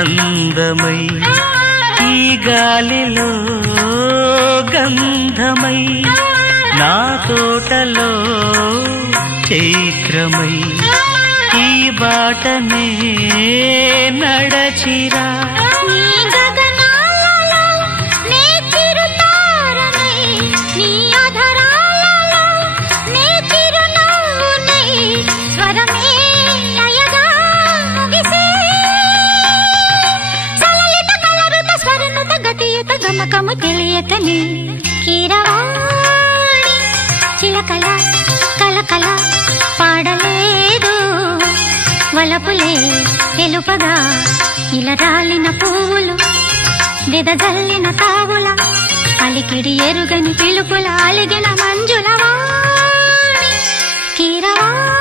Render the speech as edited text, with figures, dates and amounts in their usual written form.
అందమై ఈ గాలిలో గంధమై నా తోటలో చైత్రమై ఈ బాటనే నడచిరా గమకము తెలియకని కీరవాణి చిలకల కలకల పాడలేదు వలపులే తెలుపగా ఇలా రాలిన పువ్వులు వెదజల్లిన తావుల అలికిడి ఎరుగని పిలుపుల అలిగిన మంజుల వాణి కీరవాణి